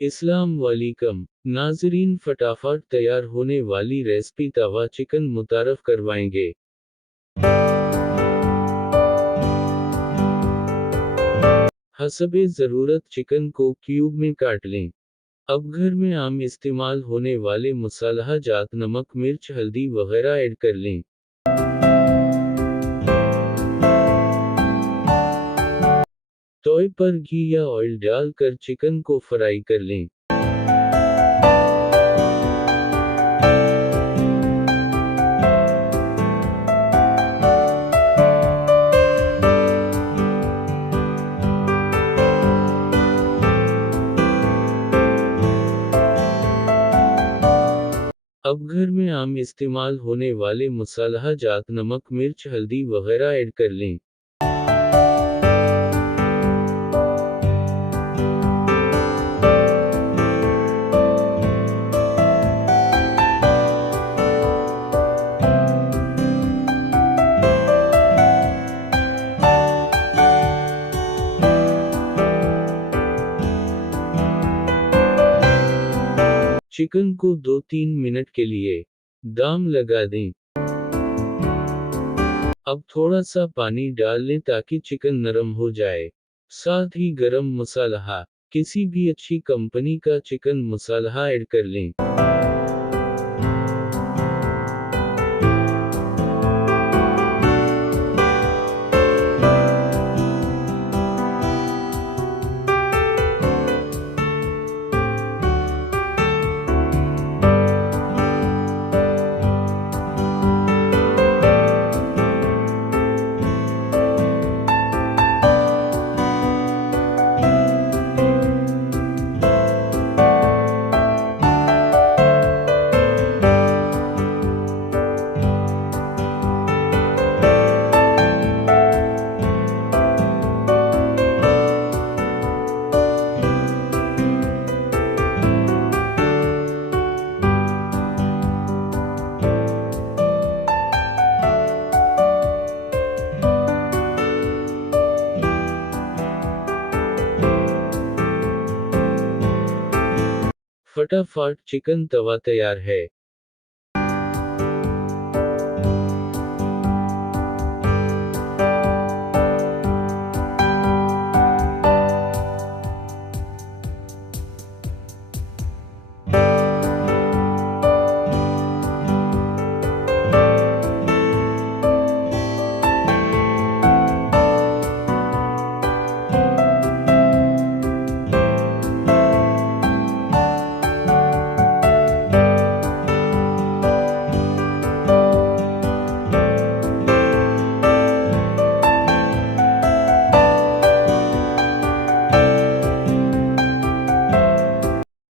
अस्सलाम वालेकुम नाज़रीन, फटाफट तैयार होने वाली रेसिपी तवा चिकन मुतारफ करवाएंगे। हसबे ज़रूरत चिकन को क्यूब में काट लें। अब घर में आम इस्तेमाल होने वाले मसाला जात नमक, मिर्च, हल्दी वगैरह ऐड कर लें। तवे पर घी या ऑयल डालकर चिकन को फ्राई कर लें। अब घर में आम इस्तेमाल होने वाले मसाला जात नमक, मिर्च, हल्दी वगैरह ऐड कर लें। चिकन को 2-3 मिनट के लिए दम लगा दें। अब थोड़ा सा पानी डाल लें ताकि चिकन नरम हो जाए। साथ ही गरम मसाला, किसी भी अच्छी कंपनी का चिकन मसाला ऐड कर लें। फटाफट चिकन तवा तैयार है।